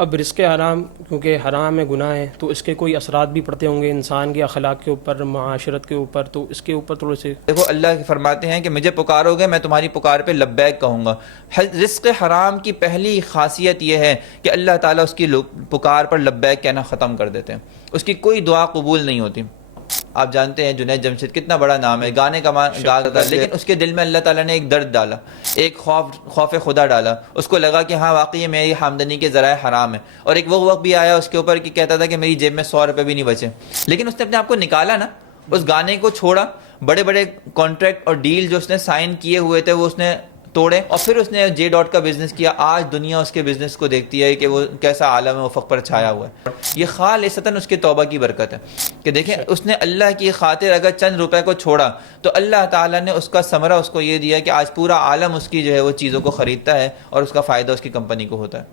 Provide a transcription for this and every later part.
اب رزق حرام کیونکہ حرام ہے، گناہ ہے، تو اس کے کوئی اثرات بھی پڑتے ہوں گے انسان کے اخلاق کے اوپر، معاشرت کے اوپر، تو اس کے اوپر تھوڑے سے دیکھو اللہ فرماتے ہیں کہ مجھے پکارو گے میں تمہاری پکار پہ لبیک کہوں گا۔ رزق حرام کی پہلی خاصیت یہ ہے کہ اللہ تعالیٰ اس کی پکار پر لبیک کہنا ختم کر دیتے ہیں، اس کی کوئی دعا قبول نہیں ہوتی۔ آپ جانتے ہیں جنید جمشید کتنا بڑا نام ہے، گانے کا گاتا، لیکن اس کے دل میں اللہ تعالیٰ نے ایک درد ڈالا، ایک خوف خدا ڈالا، اس کو لگا کہ ہاں واقعی میری آمدنی کے ذرائع حرام ہے، اور ایک وہ وقت بھی آیا اس کے اوپر کہ کہتا تھا کہ میری جیب میں 100 روپے بھی نہیں بچے، لیکن اس نے اپنے آپ کو نکالا نا، اس گانے کو چھوڑا، بڑے بڑے کانٹریکٹ اور ڈیل جو اس نے سائن کیے ہوئے تھے وہ اس نے توڑے، اور پھر اس نے جے ڈاٹ کا بزنس کیا۔ آج دنیا اس کے بزنس کو دیکھتی ہے کہ وہ کیسا عالم افق پر چھایا ہوا ہے۔ یہ خالصتاً اس کے توبہ کی برکت ہے کہ دیکھیں اس نے اللہ کی خاطر اگر چند روپے کو چھوڑا تو اللہ تعالیٰ نے اس کا ثمرہ اس کو یہ دیا کہ آج پورا عالم اس کی جو ہے وہ چیزوں کو خریدتا ہے اور اس کا فائدہ اس کی کمپنی کو ہوتا ہے۔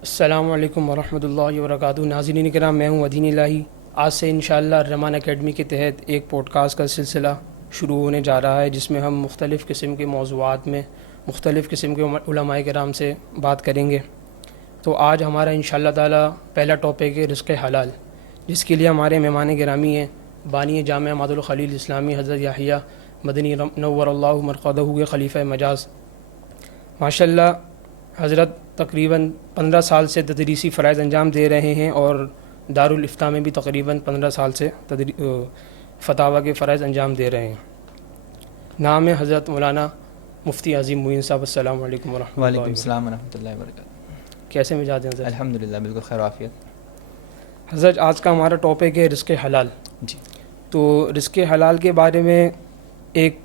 السلام علیکم ورحمۃ اللہ وبرکاتہ۔ ناظرین کرام، میں ہوں ودین الہی۔ آج سے انشاءاللہ الرحمان اکیڈمی کے تحت ایک پوڈ کاسٹ کا سلسلہ شروع ہونے جا رہا ہے، جس میں ہم مختلف قسم کے موضوعات میں مختلف قسم کے علماء کرام سے بات کریں گے۔ تو آج ہمارا انشاءاللہ تعالی پہلا ٹاپک ہے رزق حلال، جس کے لیے ہمارے مہمان گرامی ہیں بانی جامعہ احمد الخلیل اسلامی حضرت یحییٰ مدنی نور اللہ مرقدہ کے خلیفہ مجاز۔ ماشاءاللہ حضرت تقریباً 15 سال سے تدریسی فرائض انجام دے رہے ہیں، اور دارالافتاء میں بھی تقریباً 15 سال سے فتاویٰ کے فرائض انجام دے رہے ہیں۔ نام ہے حضرت مولانا مفتی عظیم معین صاحب۔ السلام علیکم ورحمۃ اللہ۔ وعلیکم السلام ورحمۃ اللہ وبرکاتہ۔ کیسے مزاج ہیں حضرت؟ الحمدللہ بالکل خیر و عافیت۔ حضرت آج کا ہمارا ٹاپک ہے رزق حلال۔ جی، تو رزق حلال کے بارے میں ایک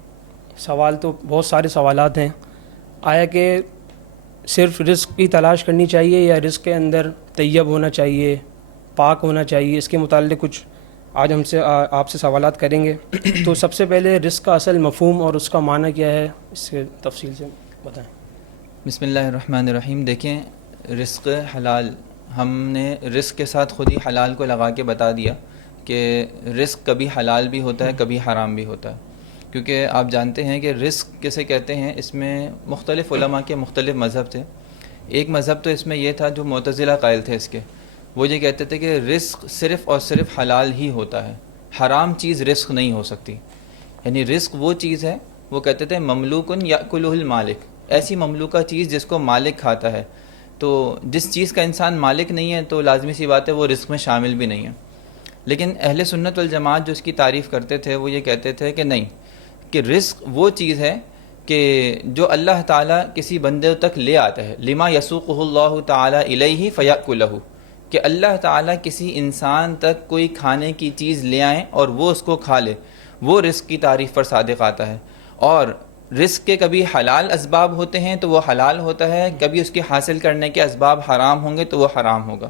سوال، تو بہت سارے سوالات ہیں، آیا کہ صرف رزق کی تلاش کرنی چاہیے یا رزق کے اندر طیب ہونا چاہیے، پاک ہونا چاہیے؟ اس کے متعلق کچھ آج ہم سے آپ سے سوالات کریں گے۔ تو سب سے پہلے رزق کا اصل مفہوم اور اس کا معنی کیا ہے، اس کے تفصیل سے بتائیں۔ بسم اللہ الرحمن الرحیم۔ دیکھیں رزق حلال، ہم نے رزق کے ساتھ خود ہی حلال کو لگا کے بتا دیا کہ رزق کبھی حلال بھی ہوتا ہے کبھی حرام بھی ہوتا ہے، کیونکہ آپ جانتے ہیں کہ رزق کسے کہتے ہیں، اس میں مختلف علماء کے مختلف مذہب تھے۔ ایک مذہب تو اس میں یہ تھا جو معتزلہ قائل تھے اس کے، وہ یہ کہتے تھے کہ رزق صرف اور صرف حلال ہی ہوتا ہے، حرام چیز رزق نہیں ہو سکتی۔ یعنی رزق وہ چیز ہے، وہ کہتے تھے مملوکن یأکلہ المالک، ایسی مملوکہ چیز جس کو مالک کھاتا ہے۔ تو جس چیز کا انسان مالک نہیں ہے تو لازمی سی بات ہے وہ رزق میں شامل بھی نہیں ہے۔ لیکن اہل سنت والجماعت جو اس کی تعریف کرتے تھے وہ یہ کہتے تھے کہ نہیں، کہ رزق وہ چیز ہے کہ جو اللہ تعالیٰ کسی بندے تک لے آتا ہے، لما یسوقہ اللہ تعالیٰ الیہ فیأکلہ، کہ اللہ تعالیٰ کسی انسان تک کوئی کھانے کی چیز لے آئیں اور وہ اس کو کھا لے، وہ رزق کی تعریف پر صادق آتا ہے۔ اور رزق کے کبھی حلال اسباب ہوتے ہیں تو وہ حلال ہوتا ہے، کبھی اس کے حاصل کرنے کے اسباب حرام ہوں گے تو وہ حرام ہوگا۔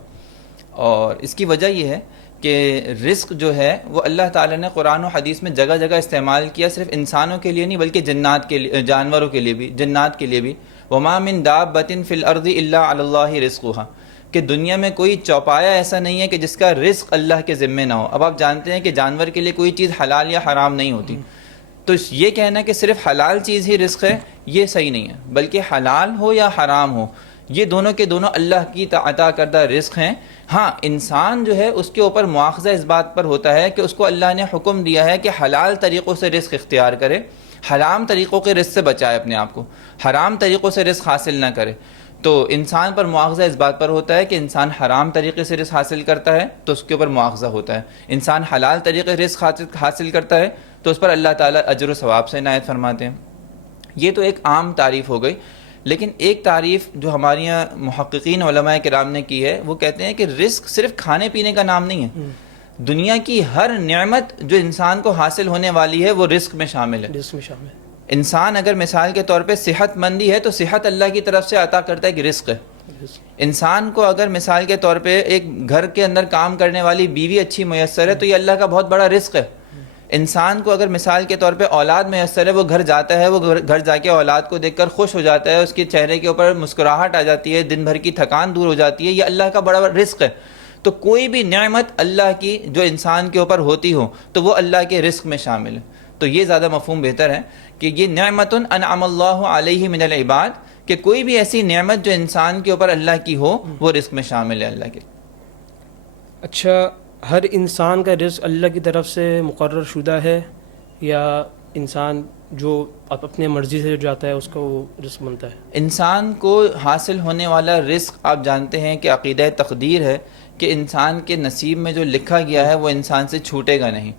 اور اس کی وجہ یہ ہے کہ رزق جو ہے وہ اللہ تعالیٰ نے قرآن و حدیث میں جگہ جگہ استعمال کیا، صرف انسانوں کے لیے نہیں بلکہ جنات کے لیے، جانوروں کے لیے بھی، جنات کے لیے بھی۔ وَمَا مِن دَابَّةٍ فِي الْأَرْضِ إِلَّا عَلَى اللَّهِ رِزْقُهَا، کہ دنیا میں کوئی چوپایا ایسا نہیں ہے کہ جس کا رزق اللہ کے ذمے نہ ہو۔ اب آپ جانتے ہیں کہ جانور کے لیے کوئی چیز حلال یا حرام نہیں ہوتی، تو یہ کہنا کہ صرف حلال چیز ہی رزق ہے یہ صحیح نہیں ہے، بلکہ حلال ہو یا حرام ہو یہ دونوں کے دونوں اللہ کی عطا کردہ رزق ہیں۔ ہاں انسان جو ہے اس کے اوپر مواخذہ اس بات پر ہوتا ہے کہ اس کو اللہ نے حکم دیا ہے کہ حلال طریقوں سے رزق اختیار کرے، حرام طریقوں کے رزق سے بچائے اپنے آپ کو، حرام طریقوں سے رزق حاصل نہ کرے۔ تو انسان پر مواخذہ اس بات پر ہوتا ہے کہ انسان حرام طریقے سے رزق حاصل کرتا ہے تو اس کے اوپر مواخذہ ہوتا ہے، انسان حلال طریقے سے رزق حاصل کرتا ہے تو اس پر اللہ تعالیٰ اجر و ثواب سے عنایت فرماتے ہیں۔ یہ تو ایک عام تعریف ہو گئی، لیکن ایک تعریف جو ہمارے یہاں محققین علماء کرام نے کی ہے وہ کہتے ہیں کہ رزق صرف کھانے پینے کا نام نہیں ہے، دنیا کی ہر نعمت جو انسان کو حاصل ہونے والی ہے وہ رزق میں شامل ہے۔ رزق میں شامل ہے۔ انسان اگر مثال کے طور پہ صحت مندی ہے تو صحت اللہ کی طرف سے عطا کرتا ہے کہ رزق ہے۔ انسان کو اگر مثال کے طور پہ ایک گھر کے اندر کام کرنے والی بیوی اچھی میسر ہے تو یہ اللہ کا بہت بڑا رزق ہے۔ انسان کو اگر مثال کے طور پہ اولاد میسر ہے، وہ گھر جاتا ہے، وہ گھر جا کے اولاد کو دیکھ کر خوش ہو جاتا ہے، اس کے چہرے کے اوپر مسکراہٹ آ جاتی ہے، دن بھر کی تھکان دور ہو جاتی ہے، یہ اللہ کا بڑا رزق ہے۔ تو کوئی بھی نعمت اللہ کی جو انسان کے اوپر ہوتی ہو تو وہ اللہ کے رزق میں شامل ہے۔ تو یہ زیادہ مفہوم بہتر ہے کہ یہ نعمت انعم اللہ علیہ من العباد، کہ کوئی بھی ایسی نعمت جو انسان کے اوپر اللہ کی ہو وہ رزق میں شامل ہے اللہ کے۔ اچھا، ہر انسان کا رزق اللہ کی طرف سے مقرر شدہ ہے یا انسان جو اپنے مرضی سے جو جاتا ہے اس کا وہ رزق بنتا ہے؟ انسان کو حاصل ہونے والا رزق آپ جانتے ہیں کہ عقیدہ تقدیر ہے کہ انسان کے نصیب میں جو لکھا گیا ہے وہ انسان سے چھوٹے گا نہیں۔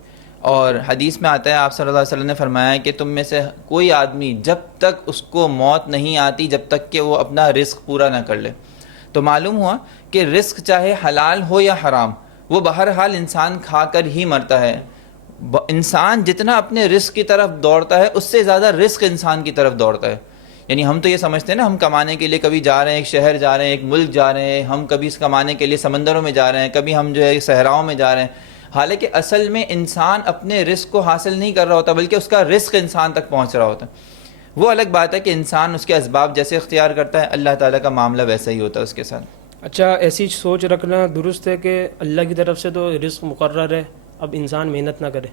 اور حدیث میں آتا ہے، آپ صلی اللہ علیہ وسلم نے فرمایا کہ تم میں سے کوئی آدمی جب تک اس کو موت نہیں آتی جب تک کہ وہ اپنا رزق پورا نہ کر لے۔ تو معلوم ہوا کہ رزق چاہے حلال ہو یا حرام، وہ بہرحال انسان کھا کر ہی مرتا ہے۔ انسان جتنا اپنے رزق کی طرف دوڑتا ہے اس سے زیادہ رزق انسان کی طرف دوڑتا ہے۔ یعنی ہم تو یہ سمجھتے ہیں نا، ہم کمانے کے لیے کبھی جا رہے ہیں، ایک شہر جا رہے ہیں، ایک ملک جا رہے ہیں، ہم کبھی اس کمانے کے لیے سمندروں میں جا رہے ہیں، کبھی ہم جو ہے صحراؤں میں جا رہے ہیں، حالانکہ اصل میں انسان اپنے رزق کو حاصل نہیں کر رہا ہوتا بلکہ اس کا رزق انسان تک پہنچ رہا ہوتا ہے۔ وہ الگ بات ہے کہ انسان اس کے اسباب جیسے اختیار کرتا ہے، اللہ تعالیٰ کا معاملہ ویسا ہی ہوتا ہے اس کے ساتھ۔ اچھا، ایسی سوچ رکھنا درست ہے کہ اللہ کی طرف سے تو رزق مقرر ہے، اب انسان محنت نہ کرے؟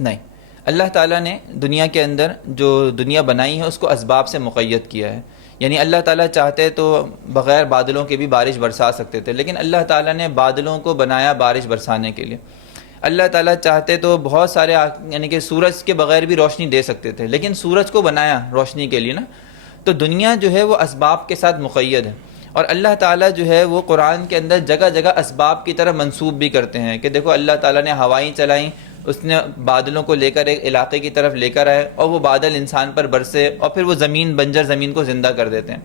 نہیں، اللہ تعالیٰ نے دنیا کے اندر جو دنیا بنائی ہے اس کو اسباب سے مقید کیا ہے۔ یعنی اللہ تعالیٰ چاہتے تو بغیر بادلوں کے بھی بارش برسا سکتے تھے، لیکن اللہ تعالیٰ نے بادلوں کو بنایا بارش برسانے کے لیے۔ اللہ تعالیٰ چاہتے تو بہت سارے یعنی کہ سورج کے بغیر بھی روشنی دے سکتے تھے، لیکن سورج کو بنایا روشنی کے لیے نا۔ تو دنیا جو ہے وہ اسباب کے ساتھ مقید ہے، اور اللہ تعالیٰ جو ہے وہ قرآن کے اندر جگہ جگہ اسباب کی طرف منسوب بھی کرتے ہیں کہ دیکھو اللہ تعالیٰ نے ہوائیں چلائیں، اس نے بادلوں کو لے کر ایک علاقے کی طرف لے کر آئے اور وہ بادل انسان پر برسے اور پھر وہ زمین بنجر زمین کو زندہ کر دیتے ہیں۔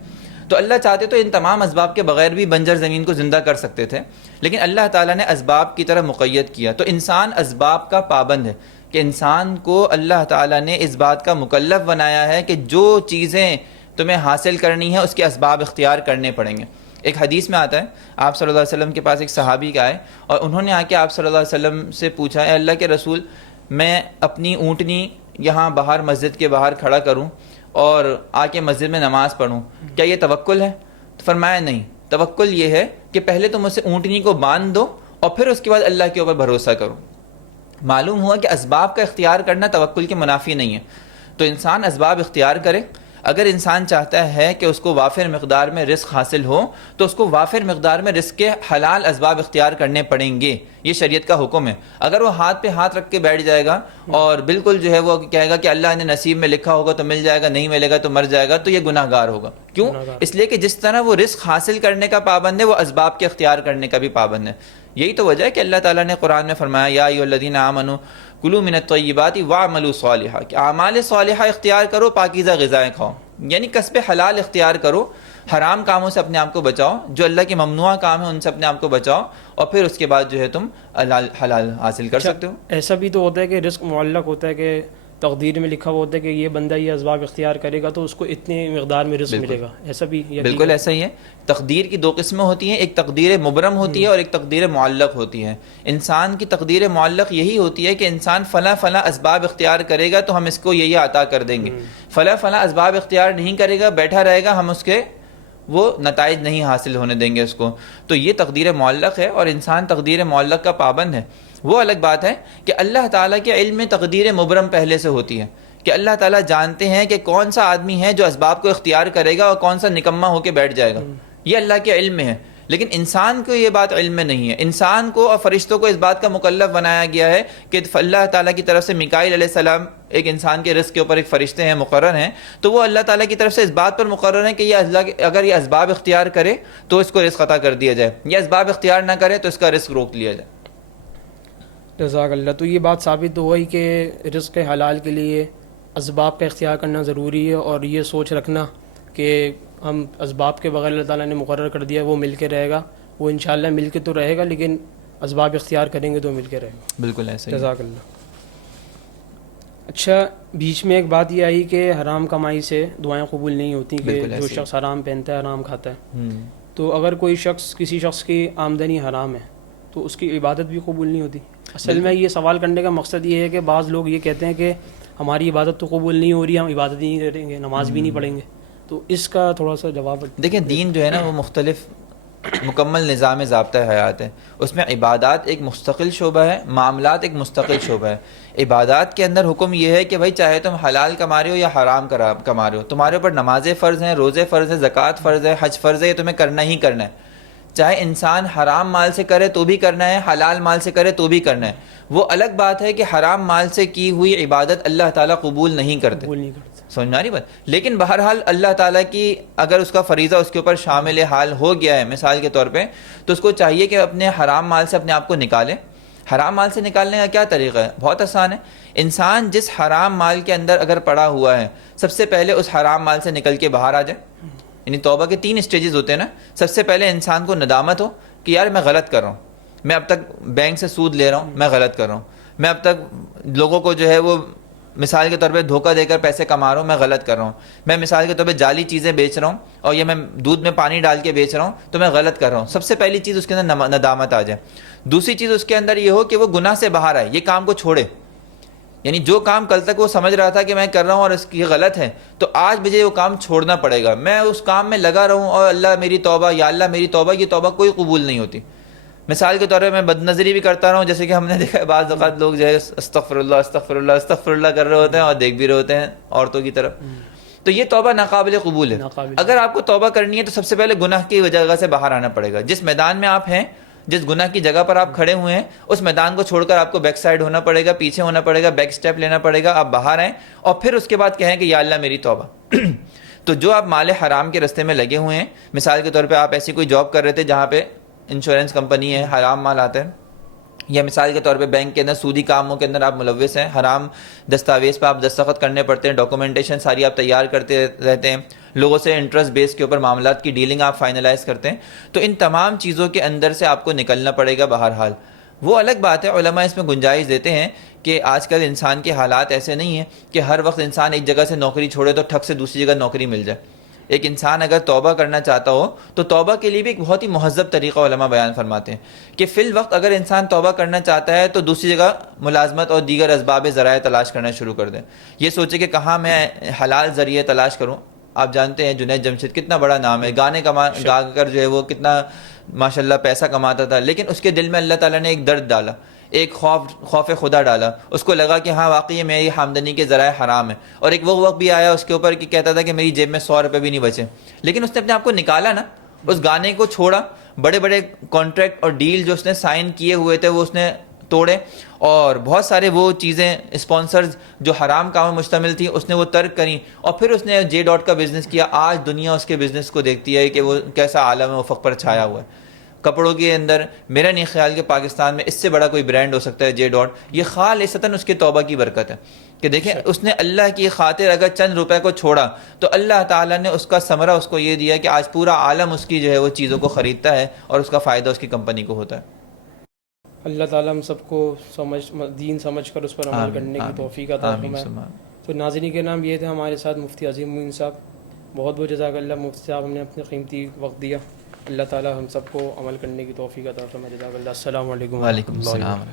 تو اللہ چاہتے تو ان تمام اسباب کے بغیر بھی بنجر زمین کو زندہ کر سکتے تھے، لیکن اللہ تعالیٰ نے اسباب کی طرف مقید کیا۔ تو انسان اسباب کا پابند ہے کہ انسان کو اللہ تعالیٰ نے اس بات کا مکلف بنایا ہے کہ جو چیزیں تمہیں حاصل کرنی ہے اس کے اسباب اختیار کرنے پڑیں گے۔ ایک حدیث میں آتا ہے، آپ صلی اللہ علیہ وسلم کے پاس ایک صحابی کا آئے اور انہوں نے آ کے آپ صلی اللہ علیہ وسلم سے پوچھا، اے اللہ کے رسول، میں اپنی اونٹنی یہاں باہر مسجد کے باہر کھڑا کروں اور آ کے مسجد میں نماز پڑھوں، کیا یہ توکل ہے؟ تو فرمایا نہیں، توکل یہ ہے کہ پہلے تم اسے اونٹنی کو باندھ دو اور پھر اس کے بعد اللہ کے اوپر بھروسہ کرو۔ معلوم ہوا کہ اسباب کا اختیار کرنا توکل کے منافی نہیں ہے۔ تو انسان اسباب اختیار کرے۔ اگر انسان چاہتا ہے کہ اس کو وافر مقدار میں رزق حاصل ہو تو اس کو وافر مقدار میں رزق کے حلال اسباب اختیار کرنے پڑیں گے، یہ شریعت کا حکم ہے۔ اگر وہ ہاتھ پہ ہاتھ رکھ کے بیٹھ جائے گا اور بالکل جو ہے وہ کہے گا کہ اللہ نے نصیب میں لکھا ہوگا تو مل جائے گا، نہیں ملے گا تو مر جائے گا، تو یہ گناہ گار ہوگا۔ کیوں؟ اس لیے کہ جس طرح وہ رزق حاصل کرنے کا پابند ہے وہ اسباب کے اختیار کرنے کا بھی پابند ہے۔ یہی تو وجہ ہے کہ اللہ تعالیٰ نے قرآن میں فرمایا، یا ایھا الذین آمنوا کلوا من الطیبات واعملوا صالحا، کہ اعمال صالحہ اختیار کرو، پاکیزہ غذائیں کھاؤ، یعنی کسب حلال اختیار کرو، حرام کاموں سے اپنے آپ کو بچاؤ، جو اللہ کے ممنوع کام ہیں ان سے اپنے آپ کو بچاؤ، اور پھر اس کے بعد جو ہے تم حلال حاصل کر سکتے ہو۔ ایسا بھی تو ہوتا ہے کہ رزق معلق ہوتا ہے کہ تقدیر میں لکھا ہوا ہوتا ہے کہ یہ بندہ یہ اسباب اختیار کرے گا تو اس کو اتنی مقدار میں رزق ملے گا، ایسا بھی؟ بالکل ایسا ہی ہے۔ تقدیر کی دو قسمیں ہوتی ہیں، ایک تقدیر مبرم ہوتی ہے اور ایک تقدیر معلق ہوتی ہے۔ انسان کی تقدیر معلق یہی ہوتی ہے کہ انسان فلاں فلاں اسباب اختیار کرے گا تو ہم اس کو یہ عطا کر دیں گے، فلاں فلاں اسباب اختیار نہیں کرے گا، بیٹھا رہے گا، ہم اس کے وہ نتائج نہیں حاصل ہونے دیں گے اس کو۔ تو یہ تقدیر معلق ہے اور انسان تقدیر معلق کا پابند ہے۔ وہ الگ بات ہے کہ اللہ تعالیٰ کے علم میں تقدیر مبرم پہلے سے ہوتی ہے کہ اللہ تعالیٰ جانتے ہیں کہ کون سا آدمی ہے جو اسباب کو اختیار کرے گا اور کون سا نکمہ ہو کے بیٹھ جائے گا، یہ اللہ کے علم میں ہے۔ لیکن انسان کو یہ بات علم میں نہیں ہے۔ انسان کو اور فرشتوں کو اس بات کا مکلف بنایا گیا ہے کہ اللہ تعالیٰ کی طرف سے میکائیل علیہ السلام ایک انسان کے رزق کے اوپر ایک فرشتے ہیں، مقرر ہیں، تو وہ اللہ تعالیٰ کی طرف سے اس بات پر مقرر ہیں کہ یہ اگر یہ اسباب اختیار کرے تو اس کو رزق عطا کر دیا جائے، یہ اسباب اختیار نہ کرے تو اس کا رزق روک لیا جائے۔ جزاک اللہ۔ تو یہ بات ثابت تو ہوئی کہ رزق حلال کے لیے اسباب کا اختیار کرنا ضروری ہے، اور یہ سوچ رکھنا کہ ہم اسباب کے بغیر اللہ تعالیٰ نے مقرر کر دیا وہ مل کے رہے گا، وہ انشاءاللہ مل کے تو رہے گا لیکن اسباب اختیار کریں گے تو مل کے رہے گا۔ بالکل ایسا ہی۔ جزاک اللہ۔ اچھا، بیچ میں ایک بات یہ آئی کہ حرام کمائی سے دعائیں قبول نہیں ہوتی، کہ جو شخص حرام پہنتا ہے، حرام کھاتا ہے، تو اگر کوئی شخص کسی شخص کی آمدنی حرام ہے تو اس کی عبادت بھی قبول نہیں ہوتی؟ اصل میں یہ سوال کرنے کا مقصد یہ ہے کہ بعض لوگ یہ کہتے ہیں کہ ہماری عبادت تو قبول نہیں ہو رہی، ہم عبادت ہی نہیں کریں گے، نماز بھی نہیں پڑھیں گے، تو اس کا تھوڑا سا جواب۔ دیکھیں، دین جو ہے نا وہ مختلف مکمل نظام ضابطہ حیات ہے. اس میں عبادات ایک مستقل شعبہ ہے, معاملات ایک مستقل شعبہ ہے. عبادات کے اندر حکم یہ ہے کہ بھائی چاہے تم حلال کما رہے ہو یا حرام کما رہے ہو, تمہارے اوپر نمازیں فرض ہیں, روزے فرض ہیں, زکوٰۃ فرض ہے, حج فرض ہے, یہ تمہیں کرنا ہی کرنا ہے. چاہے انسان حرام مال سے کرے تو بھی کرنا ہے, حلال مال سے کرے تو بھی کرنا ہے. وہ الگ بات ہے کہ حرام مال سے کی ہوئی عبادت اللہ تعالیٰ قبول نہیں کرتے, سمجھ میں آ رہی بات. لیکن بہرحال اللہ تعالیٰ کی اگر اس کا فریضہ اس کے اوپر شامل حال ہو گیا ہے مثال کے طور پہ, تو اس کو چاہیے کہ اپنے حرام مال سے اپنے آپ کو نکالے. حرام مال سے نکالنے کا کیا طریقہ ہے؟ بہت آسان ہے. انسان جس حرام مال کے اندر اگر پڑا ہوا ہے, سب سے پہلے اس حرام مال سے نکل کے باہر آ جائے. یعنی توبہ کے 3 اسٹیجز ہوتے ہیں نا. سب سے پہلے انسان کو ندامت ہو کہ یار میں غلط کر رہا ہوں, میں اب تک بینک سے سود لے رہا ہوں, میں غلط کر رہا ہوں, میں اب تک لوگوں کو جو ہے وہ مثال کے طور پہ دھوکہ دے کر پیسے کما رہا ہوں, میں غلط کر رہا ہوں, میں مثال کے طور پہ جعلی چیزیں بیچ رہا ہوں اور یہ میں دودھ میں پانی ڈال کے بیچ رہا ہوں تو میں غلط کر رہا ہوں. سب سے پہلی چیز اس کے اندر ندامت آ جائے. دوسری چیز اس کے اندر یہ ہو کہ وہ گناہ سے باہر آئے, یہ کام کو چھوڑے. یعنی جو کام کل تک وہ سمجھ رہا تھا کہ میں کر رہا ہوں اور اس کی غلط ہے, تو آج مجھے وہ کام چھوڑنا پڑے گا. میں اس کام میں لگا رہوں اور اللہ میری توبہ, یا اللہ میری توبہ, یہ توبہ کوئی قبول نہیں ہوتی. مثال کے طور پہ میں بد نظری بھی کرتا رہا ہوں, جیسے کہ ہم نے دیکھا ہے بعض اوقات لوگ جو ہے استغفر اللہ استغفر اللہ استغفر اللہ کر رہے ہوتے ہیں اور دیکھ بھی رہے ہوتے ہیں عورتوں کی طرف. تو یہ توبہ ناقابل قبول ہے. اگر آپ کو توبہ کرنی ہے تو سب سے پہلے گناہ کی جگہ سے باہر آنا پڑے گا. جس میدان میں آپ ہیں, جس گناہ کی جگہ پر آپ کھڑے ہوئے ہیں, اس میدان کو چھوڑ کر آپ کو بیک سائڈ ہونا پڑے گا, پیچھے ہونا پڑے گا, بیک سٹیپ لینا پڑے گا. آپ باہر آئیں اور پھر اس کے بعد کہیں کہ یا اللہ میری توبہ. تو جو آپ مال حرام کے رستے میں لگے ہوئے ہیں, مثال کے طور پہ آپ ایسی کوئی جاب کر رہے تھے جہاں پہ انشورنس کمپنی ہے, حرام مال آتا ہے, یا مثال کے طور پہ بینک کے اندر سودی کاموں کے اندر آپ ملوث ہیں, حرام دستاویز پہ آپ دستخط کرنے پڑتے ہیں, ڈاکومنٹیشن ساری آپ تیار کرتے رہتے ہیں, لوگوں سے انٹرسٹ بیس کے اوپر معاملات کی ڈیلنگ آپ فائنلائز کرتے ہیں, تو ان تمام چیزوں کے اندر سے آپ کو نکلنا پڑے گا بہرحال. وہ الگ بات ہے, علماء اس میں گنجائش دیتے ہیں کہ آج کل انسان کے حالات ایسے نہیں ہیں کہ ہر وقت انسان ایک جگہ سے نوکری چھوڑے تو ٹھک سے دوسری جگہ نوکری مل جائے. ایک انسان اگر توبہ کرنا چاہتا ہو تو توبہ کے لیے بھی ایک بہت ہی مہذب طریقہ علماء بیان فرماتے ہیں کہ فی الوقت اگر انسان توبہ کرنا چاہتا ہے تو دوسری جگہ ملازمت اور دیگر اسباب ذرائع تلاش کرنا شروع کر دیں. یہ سوچے کہ کہاں میں حلال ذریعے تلاش کروں. آپ جانتے ہیں جنید جمشید کتنا بڑا نام ہے, گانے گا کر جو ہے وہ کتنا ماشاءاللہ پیسہ کماتا تھا, لیکن اس کے دل میں اللہ تعالیٰ نے ایک درد ڈالا, ایک خوف خدا ڈالا. اس کو لگا کہ ہاں واقعی یہ میری آمدنی کے ذرائع حرام ہے, اور ایک وہ وقت بھی آیا اس کے اوپر کہ کہتا تھا کہ میری جیب میں 100 روپے بھی نہیں بچے. لیکن اس نے اپنے آپ کو نکالا نا, اس گانے کو چھوڑا, بڑے بڑے کانٹریکٹ اور ڈیل جو اس نے سائن کیے ہوئے تھے وہ اس نے توڑے, اور بہت سارے وہ چیزیں اسپانسرز جو حرام کام میں مشتمل تھیں اس نے وہ ترک کریں, اور پھر اس نے جے ڈاٹ کا بزنس کیا. آج دنیا اس کے بزنس کو دیکھتی ہے کہ وہ کیسا عالم افق پر چھایا ہوا ہے کپڑوں کے اندر. میرا نہیں خیال کہ پاکستان میں اس سے بڑا کوئی برانڈ ہو سکتا ہے جے ڈاٹ. یہ خالصتاً اس کے توبہ کی برکت ہے کہ دیکھیں اس نے اللہ کی خاطر اگر چند روپے کو چھوڑا تو اللہ تعالیٰ نے اس کا ثمرہ اس کو یہ دیا کہ آج پورا عالم اس کی جو ہے وہ چیزوں کو خریدتا ہے اور اس کا فائدہ اس کی کمپنی کو ہوتا ہے. اللہ تعالیٰ ہم سب کو دین سمجھ کر اس پر عمل کرنے کی توفیق عطا فرمائے. تو ناظرین کے نام یہ تھے ہمارے ساتھ مفتی عظیم معین صاحب. بہت بہت جزاک اللہ مفتی صاحب, ہم نے اپنے قیمتی وقت دیا. اللہ تعالیٰ ہم سب کو عمل کرنے کی توفیق عطا فرمائے. جزاک اللہ. السلام علیکم. وعلیکم السلام.